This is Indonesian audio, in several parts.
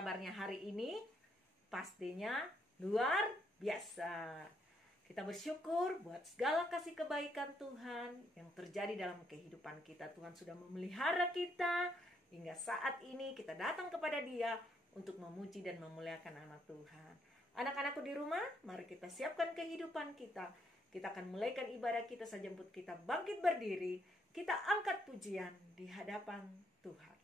kabarnya hari ini? Pastinya luar biasa. Kita bersyukur buat segala kasih kebaikan Tuhan yang terjadi dalam kehidupan kita. Tuhan sudah memelihara kita hingga saat ini kita datang kepada Dia untuk memuji dan memuliakan nama Tuhan. Anak-anakku di rumah, mari kita siapkan kehidupan kita. Kita akan mulaikan ibadah kita sejemput kita bangkit berdiri. Kita angkat pujian di hadapan Tuhan.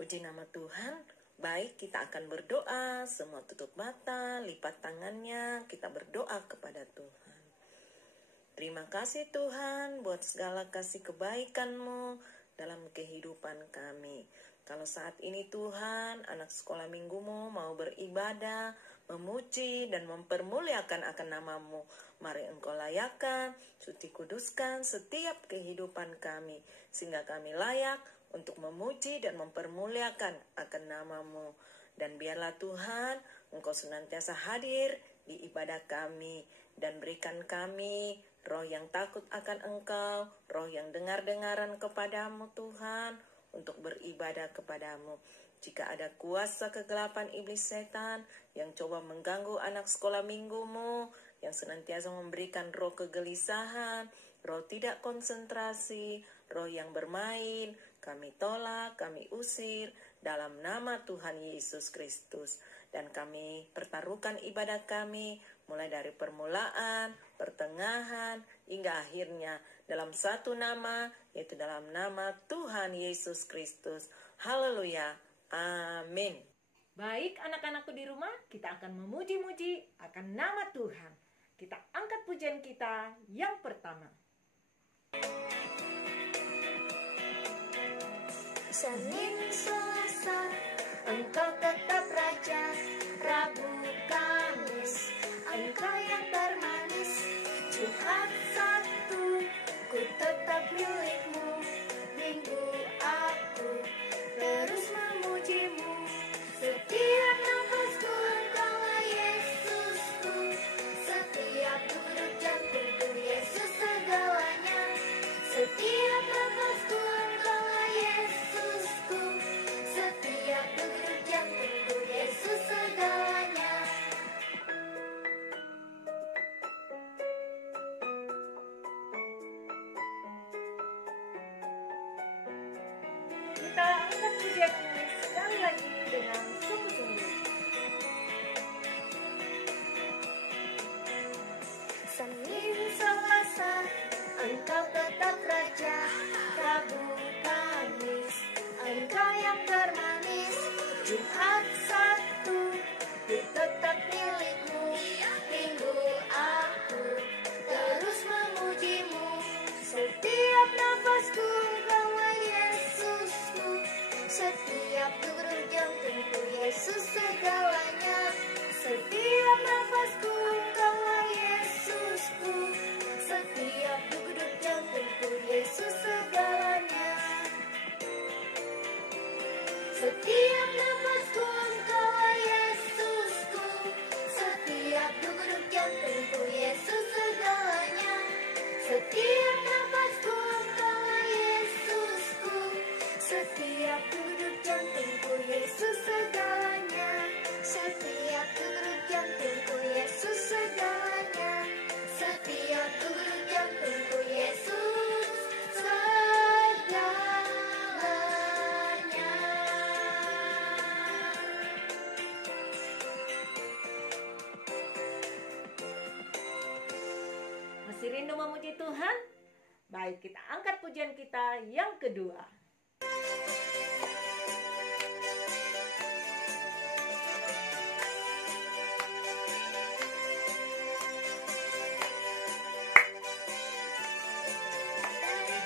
Puji nama Tuhan. Baik, kita akan berdoa. Semua tutup mata, lipat tangannya. Kita berdoa kepada Tuhan. Terima kasih Tuhan buat segala kasih kebaikan-Mu dalam kehidupan kami. Kalau saat ini Tuhan, anak sekolah minggu-Mu mau beribadah, memuji dan mempermuliakan akan nama-Mu. Mari Engkau layakkan, suci kuduskan setiap kehidupan kami, sehingga kami layak untuk memuji dan mempermuliakan akan nama-Mu. Dan biarlah Tuhan, Engkau senantiasa hadir di ibadah kami, dan berikan kami roh yang takut akan Engkau, roh yang dengar-dengaran kepadamu Tuhan, untuk beribadah kepadamu. Jika ada kuasa kegelapan iblis setan yang coba mengganggu anak sekolah minggu-Mu, yang senantiasa memberikan roh kegelisahan, roh tidak konsentrasi, roh yang bermain, kami tolak, kami usir dalam nama Tuhan Yesus Kristus. Dan kami pertaruhkan ibadah kami mulai dari permulaan, pertengahan, hingga akhirnya dalam satu nama, yaitu dalam nama Tuhan Yesus Kristus. Haleluya. Amin. Baik anak-anakku di rumah, kita akan memuji-muji akan nama Tuhan. Kita angkat pujian kita yang pertama. Senin, Selasa, Engkau tetap Raja. Rabu, Kamis, Engkau yang termanis. Jumat, Sabtu, ku tetap milik-Mu. Minggu, aku terus memuji-Mu. Setiap nafasku Engkaulah Yesusku. Setiap duduk jantungku Yesus segalanya. Setiap nafasku Engkaulah Yesusku. Setiap duduk jantungku Yesus segalanya. Kita angkat pujian ini sekali lagi dengan sungguh-sungguh. Senin, Selasa, Engkau tetap Raja. Rabu, Kamis, Engkau yang termanis. Jumat, Sabtu, ku tetap milik-Mu. Minggu, aku terus memuji-Mu. Setiap nafasku Engkaulah Yesusku. Setiap duduk jantungku Yesus segalanya. Setiap nafasku Engkaulah Yesusku. Setiap duduk jantungku Yesus segalanya. Setiap nafasku Engkaulah Yesusku. Setiap duduk jantungku Yesus segalanya. Setiap Masih rindu memuji Tuhan? Baik, kita angkat pujian kita yang kedua.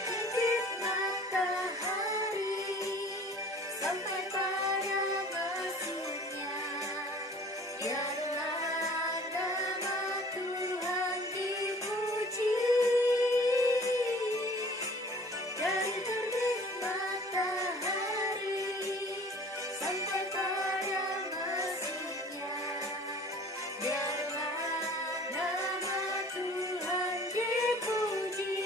Terbit matahari sampai pada masuknya, biarlah nama Tuhan dipuji. Dari terbit matahari sampai pada masuknya, biarlah nama Tuhan dipuji. Puji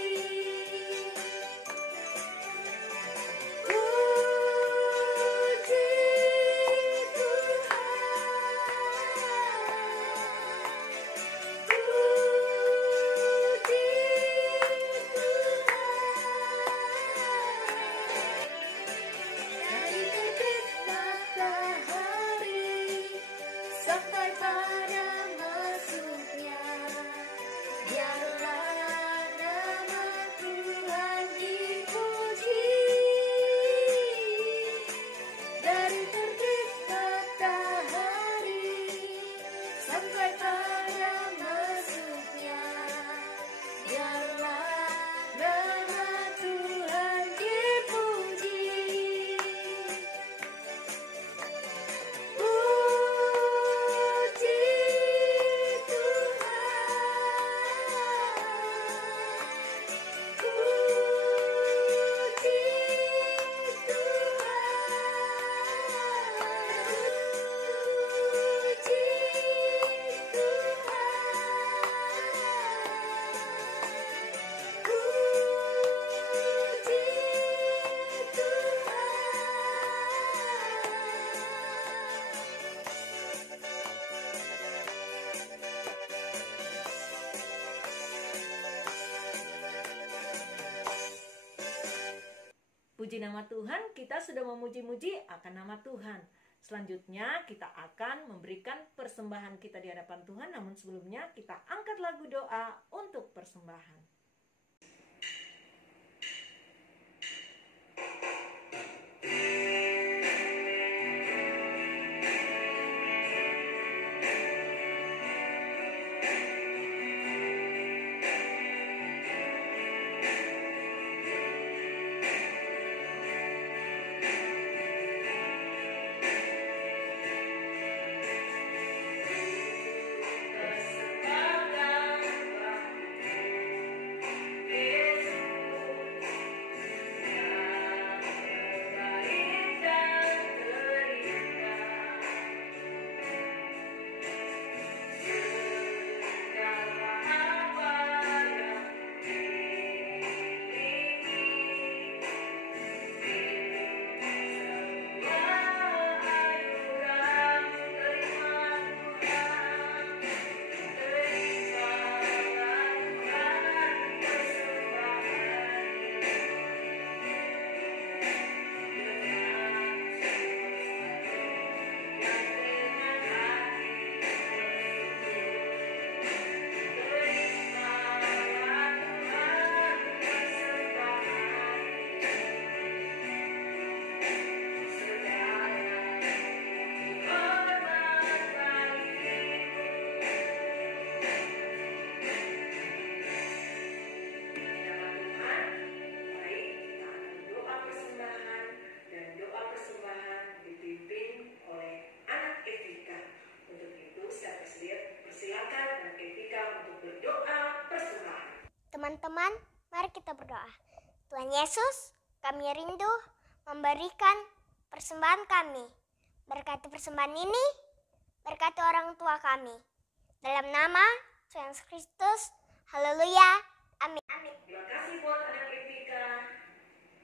dari terbit matahari sampai pada masuknya, biarlah nama Tuhan dipuji. Dari terbit matahari sampai pada masuknya, biarlah nama Tuhan dipuji. Puji Puji nama Tuhan, kita sudah memuji-muji akan nama Tuhan. Selanjutnya kita akan memberikan persembahan kita di hadapan Tuhan. Namun sebelumnya kita angkat lagu doa untuk persembahan. Teman-teman, mari kita berdoa. Tuhan Yesus, kami rindu memberikan persembahan kami. Berkati persembahan ini, berkati orang tua kami. Dalam nama Tuhan Yesus Kristus, haleluya, amin. Terima kasih buat anak Evika.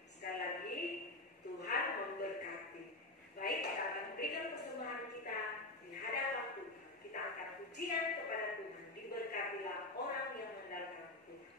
Sekali lagi, Tuhan memberkati. Baik, kita akan berikan persembahan kita di hadapan Tuhan. Kita akan pujian kepada Tuhan. Diberkatilah orang yang mengandalkan Tuhan.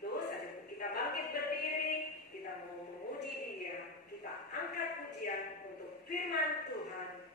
itu, sebelum kita bangkit berdiri, kita mau memuji Dia. Kita angkat pujian untuk firman Tuhan.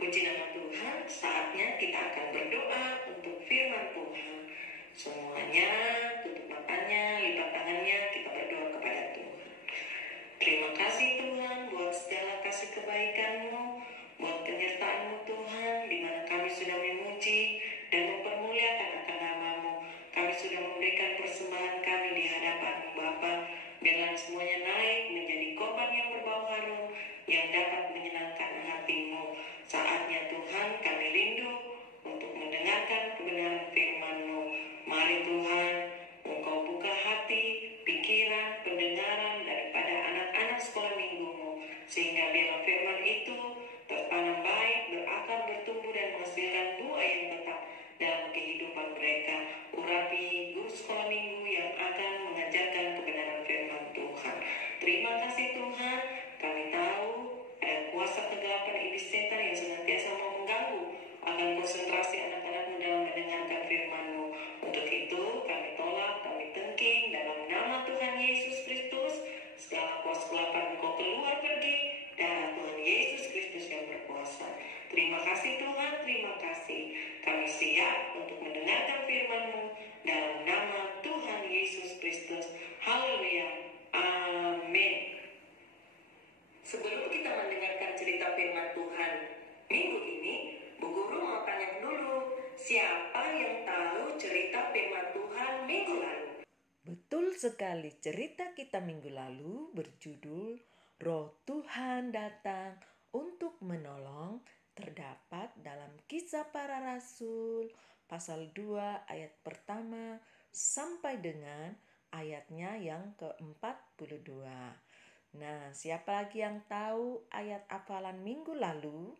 Puji nama Tuhan, saatnya kita akan berdoa untuk firman Tuhan. Semuanya tutup matanya, lipat tangannya, kita berdoa kepada Tuhan. Terima kasih Tuhan buat segala kasih kebaikan-Mu, buat penyertaan-Mu Tuhan, di mana kami sudah memuji dan mempermuliakan akan nama-Mu. Kami sudah memberikan persembahan kami di hadapan-Mu Bapa. Biarlah semuanya naik menjadi korban yang berbau harum, yang dapat menyenangkan hati-Mu. Saatnya Tuhan kami rindu untuk mendengarkan kebenaran firman-Mu. Mari Tuhan, Engkau buka hati, pikiran, pendengaran daripada anak-anak sekolah minggu-Mu, sehingga biarlah firman itu tertanam baik, berakar, bertumbuh dan menghasilkan buah yang tetap dalam kehidupan mereka. Urapi guru sekolah minggu yang akan mengajarkan kebenaran firman Tuhan. Terima kasih Tuhan, kami tahu ada kuasa kegelapan iblis setan yang senantiasa mau mengganggu akan konsentrasi anak-anak-Mu dalam mendengarkan firman-Mu. Untuk itu kami tolak, kami tengking dalam nama Tuhan Yesus Kristus. Segala kuasa kegelapan Engkau keluar pergi, darah Tuhan Yesus Kristus yang berkuasa. Terima kasih Tuhan, terima kasih. Kami siap untuk mendengarkan firman-Mu dalam nama Tuhan Yesus Kristus. Haleluya. Amin. Sebelum kita mendengarkan cerita firman Tuhan minggu ini, Bu Guru mau tanya dulu, siapa yang tahu cerita firman Tuhan minggu lalu? Betul sekali, cerita kita minggu lalu berjudul Roh Tuhan Datang untuk Menolong, terdapat dalam Kisah Para Rasul pasal 2 ayat pertama sampai dengan ayatnya yang ke-42. Nah, siapa lagi yang tahu ayat hafalan minggu lalu?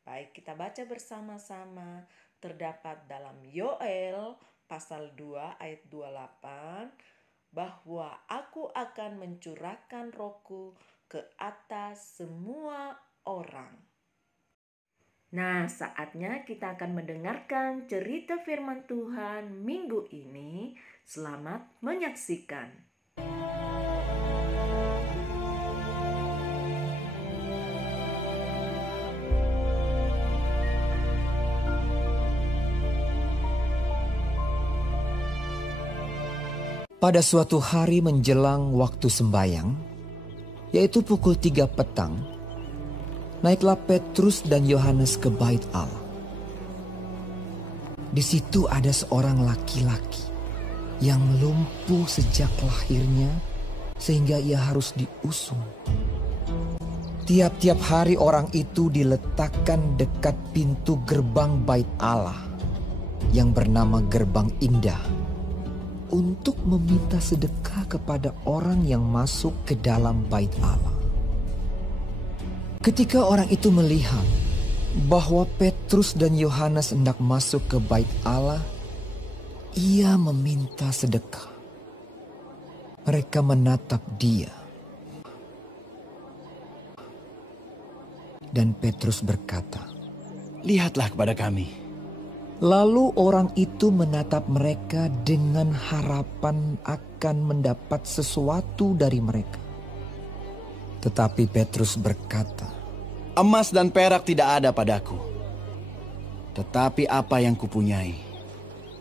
Baik, kita baca bersama-sama. Terdapat dalam Yoel pasal 2 ayat 28, bahwa aku akan mencurahkan rohku ke atas semua orang. Nah, saatnya kita akan mendengarkan cerita firman Tuhan minggu ini. Selamat menyaksikan. Pada suatu hari menjelang waktu sembayang, yaitu pukul 3 petang, naiklah Petrus dan Yohanes ke bait Allah. Di situ ada seorang laki-laki yang lumpuh sejak lahirnya sehingga ia harus diusung. Tiap-tiap hari orang itu diletakkan dekat pintu gerbang bait Allah yang bernama Gerbang Indah untuk meminta sedekah kepada orang yang masuk ke dalam bait Allah. Ketika orang itu melihat bahwa Petrus dan Yohanes hendak masuk ke bait Allah, ia meminta sedekah. Mereka menatap dia. Dan Petrus berkata, "Lihatlah kepada kami." lalu orang itu menatap mereka dengan harapan akan mendapat sesuatu dari mereka. Tetapi Petrus berkata, "Emas dan perak tidak ada padaku. Tetapi apa yang kupunyai,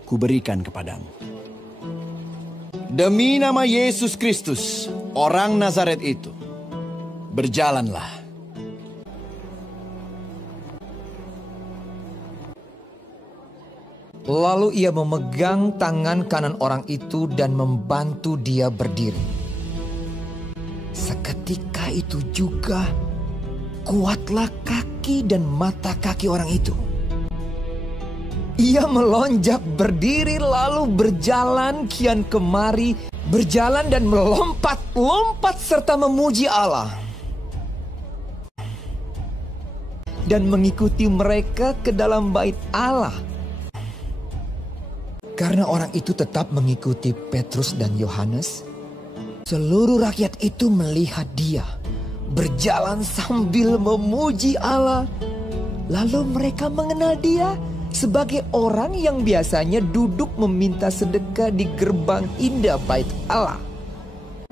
kuberikan kepadamu. Demi nama Yesus Kristus, orang Nazaret itu, berjalanlah." Lalu ia memegang tangan kanan orang itu dan membantu dia berdiri. Seketika itu juga kuatlah kaki dan mata kaki orang itu. Ia melonjak berdiri lalu berjalan kian kemari, berjalan dan melompat-lompat serta memuji Allah. Dan mengikuti mereka ke dalam bait Allah. Karena orang itu tetap mengikuti Petrus dan Yohanes, seluruh rakyat itu melihat dia berjalan sambil memuji Allah. Lalu mereka mengenal dia sebagai orang yang biasanya duduk meminta sedekah di gerbang indah bait Allah.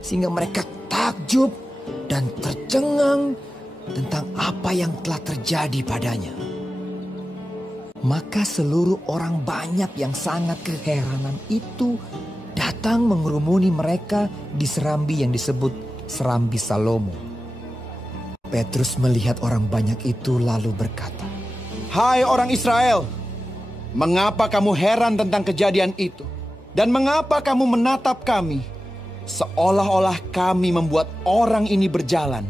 Sehingga mereka takjub dan tercengang tentang apa yang telah terjadi padanya. Maka seluruh orang banyak yang sangat keheranan itu datang mengerumuni mereka di serambi yang disebut Serambi Salomo. Petrus melihat orang banyak itu lalu berkata, "Hai orang Israel, mengapa kamu heran tentang kejadian itu? Dan mengapa kamu menatap kami seolah-olah kami membuat orang ini berjalan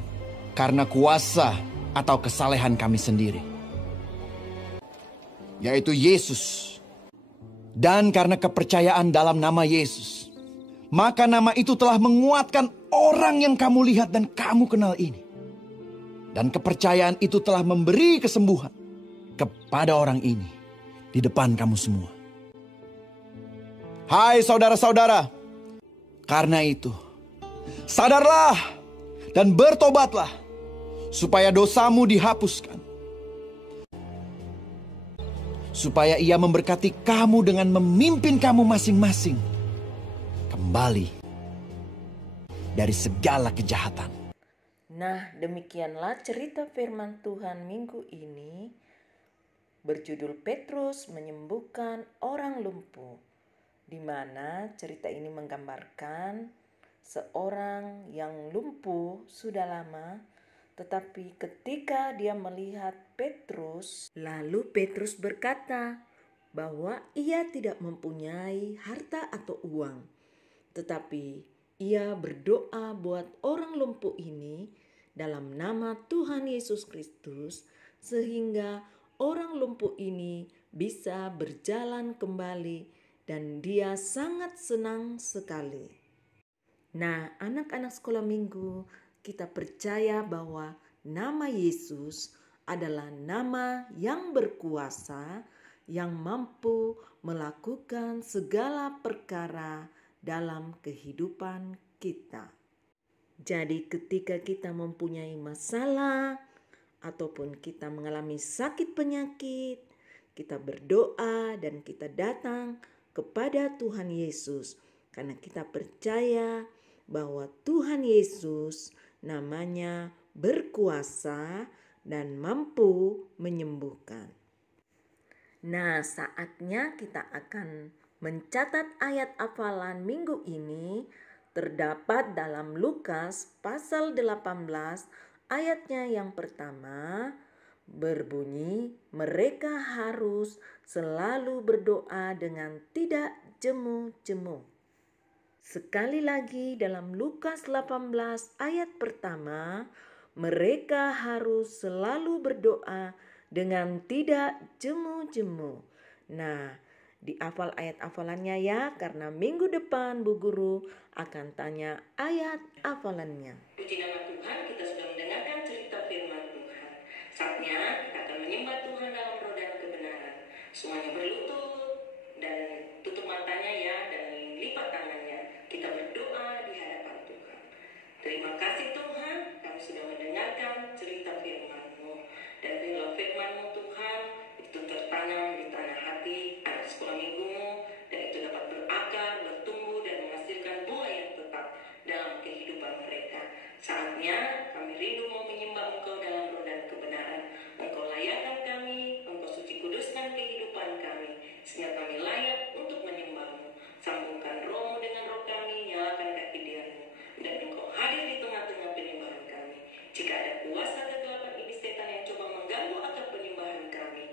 karena kuasa atau kesalehan kami sendiri? Yaitu Yesus. Dan karena kepercayaan dalam nama Yesus, maka nama itu telah menguatkan orang yang kamu lihat dan kamu kenal ini. Dan kepercayaan itu telah memberi kesembuhan kepada orang ini di depan kamu semua. Hai saudara-saudara, karena itu sadarlah dan bertobatlah supaya dosamu dihapuskan, supaya ia memberkati kamu dengan memimpin kamu masing-masing kembali dari segala kejahatan." Nah, demikianlah cerita firman Tuhan minggu ini berjudul Petrus menyembuhkan orang lumpuh, di mana cerita ini menggambarkan seorang yang lumpuh sudah lama. Tetapi ketika dia melihat Petrus, lalu Petrus berkata bahwa ia tidak mempunyai harta atau uang. Tetapi ia berdoa buat orang lumpuh ini dalam nama Tuhan Yesus Kristus, sehingga orang lumpuh ini bisa berjalan kembali dan dia sangat senang sekali. Nah, anak-anak sekolah minggu, kita percaya bahwa nama Yesus adalah nama yang berkuasa, yang mampu melakukan segala perkara dalam kehidupan kita. Jadi ketika kita mempunyai masalah ataupun kita mengalami sakit penyakit, kita berdoa dan kita datang kepada Tuhan Yesus karena kita percaya bahwa Tuhan Yesus namanya berkuasa dan mampu menyembuhkan. Nah, saatnya kita akan mencatat ayat hafalan minggu ini terdapat dalam Lukas pasal 18 ayatnya yang pertama berbunyi, mereka harus selalu berdoa dengan tidak jemu-jemu. Sekali lagi dalam Lukas 18 ayat pertama, mereka harus selalu berdoa dengan tidak jemu-jemu. Nah, dihafal ayat hafalannya ya, karena minggu depan Bu Guru akan tanya ayat hafalannya. Puji nama Tuhan, kita sudah mendengarkan cerita firman Tuhan. Saatnya kita akan menyembah Tuhan dalam roh dan kebenaran. Semuanya berlutut dan tutup matanya ya, dan lipat tangannya. Kita berdoa di hadapan Tuhan. Terima kasih Tuhan, kami sudah mendengarkan cerita firman-Mu. Dan biarlah firman-Mu Tuhan itu tertanam di tanah hati anak sekolah minggumu, dan itu dapat berakar, bertumbuh, dan menghasilkan buah yang tetap dalam kehidupan mereka. Saatnya kami rindu mau menyembah Engkau dalam roh dan kebenaran. Engkau layakkan kami, Engkau suci kuduskan kehidupan kami, sehingga kami layak untuk menyembah-Mu. Sambungkan roh-Mu dengan roh kami, nyalakan kehadiran-Mu, dan Engkau hadir di tengah-tengah penyembahan kami. Jika ada kuasa kegelapan iblis setan yang coba mengganggu akan penyembahan kami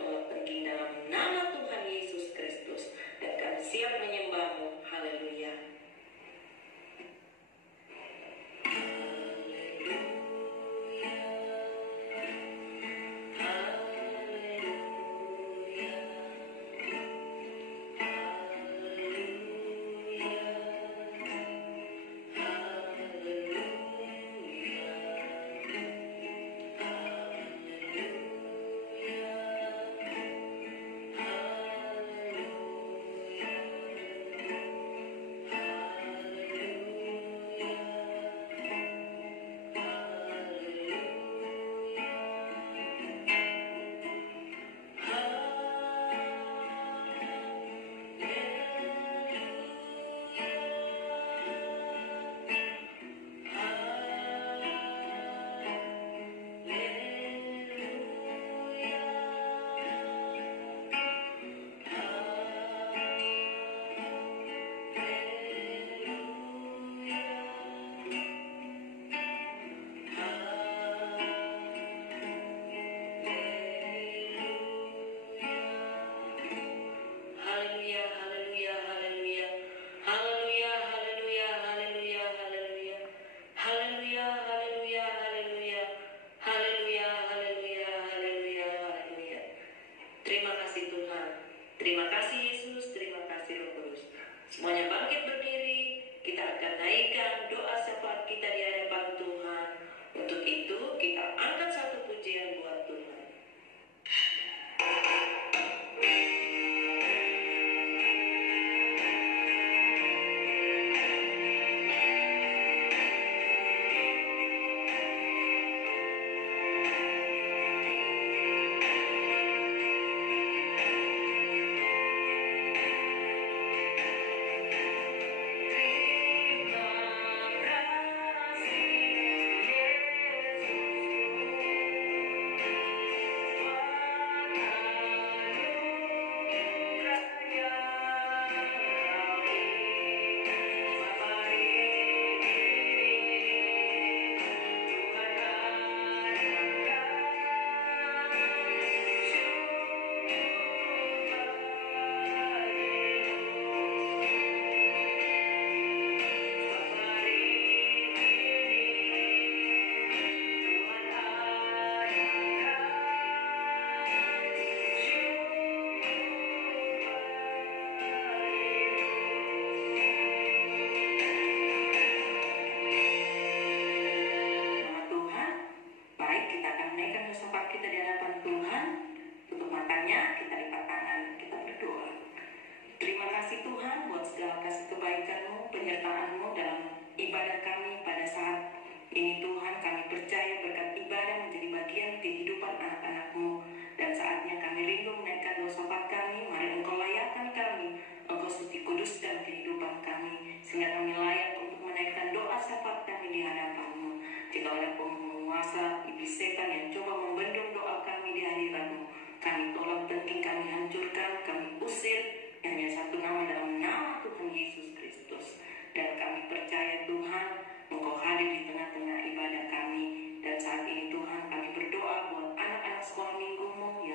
tolak pergi dalam nama Tuhan Yesus Kristus, dan kami siap menyembah-Mu. Haleluya.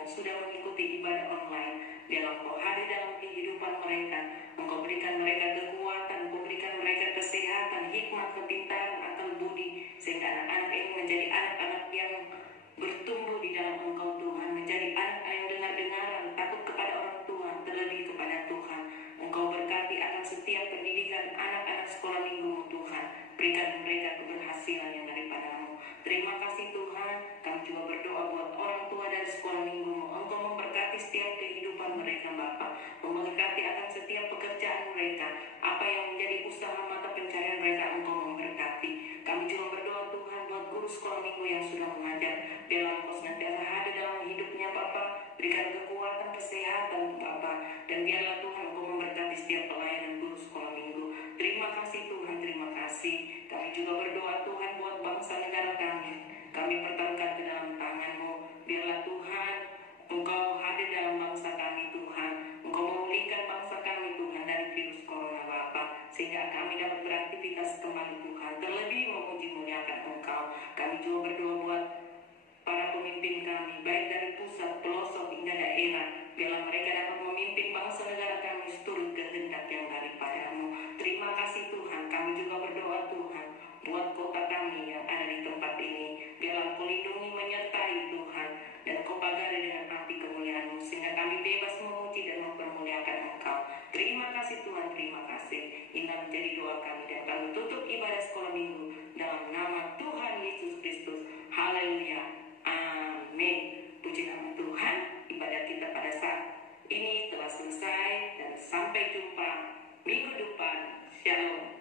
yang sudah mengikuti ibadah online. Biarlah Engkau hadir dalam kehidupan mereka. Engkau berikan mereka kekuatan, Engkau berikan mereka kesehatan, hikmat, kepintaran, akal budi, sehingga anak-anak ini menjadi anak-anak yang bertumbuh di dalam Engkau Tuhan, menjadi anak yang dengar-dengaran, takut kepada orang tua, terlebih kepada Tuhan. Engkau berkati akan setiap pendidikan anak-anak sekolah minggu Tuhan. Berikan mereka keberhasilan yang daripada-Mu. Terima kasih Tuhan. Kami juga berdoa buat orang tua dari sekolah minggu-Mu. Engkau memberkati setiap kehidupan mereka Bapa. Memberkati akan setiap pekerjaan mereka. Apa yang menjadi usaha mata pencarian mereka, Engkau memberkati. Kami juga berdoa Tuhan buat guru sekolah minggu yang sudah mengajar. Biarlah Engkau senantiasa hadir dalam hidupnya Bapa. Berikan kekuatan, kesehatan Bapa. Dan biarlah Tuhan Engkau memberkati setiap pelayanan guru sekolah minggu. Terima kasih Tuhan, terima kasih. Kami juga berdoa Tuhan buat bangsa negara kami. Kami pertaruhkan ke dalam tangan-Mu. Biarlah Tuhan Engkau hadir dalam bangsa kami Tuhan. Engkau memulihkan bangsa kami Tuhan dari virus corona Bapa, sehingga kami dapat beraktivitas kembali Tuhan. Terlebih memuji muliakan Engkau. Kami juga berdoa buat para pemimpin kami, baik dari pusat, pelosok hingga daerah. Biarlah mereka dapat memimpin bangsa negara kami seturut kehendak yang daripada-Mu. Terima kasih Tuhan. Kami juga berdoa Tuhan buat kota kami yang ada di tempat ini. Biarlah Engkau lindungi, menyertai Tuhan, dan Engkau pagari dengan api kemuliaan-Mu, sehingga kami bebas memuji dan mempermuliakan Engkau. Terima kasih Tuhan, terima kasih. Inilah menjadi doa kami, dan kami tutup ibadah sekolah minggu dalam nama Tuhan Yesus Kristus. Haleluya. Amin. Puji nama Tuhan. Ibadah kita pada saat ini telah selesai, dan sampai jumpa minggu depan. Shalom.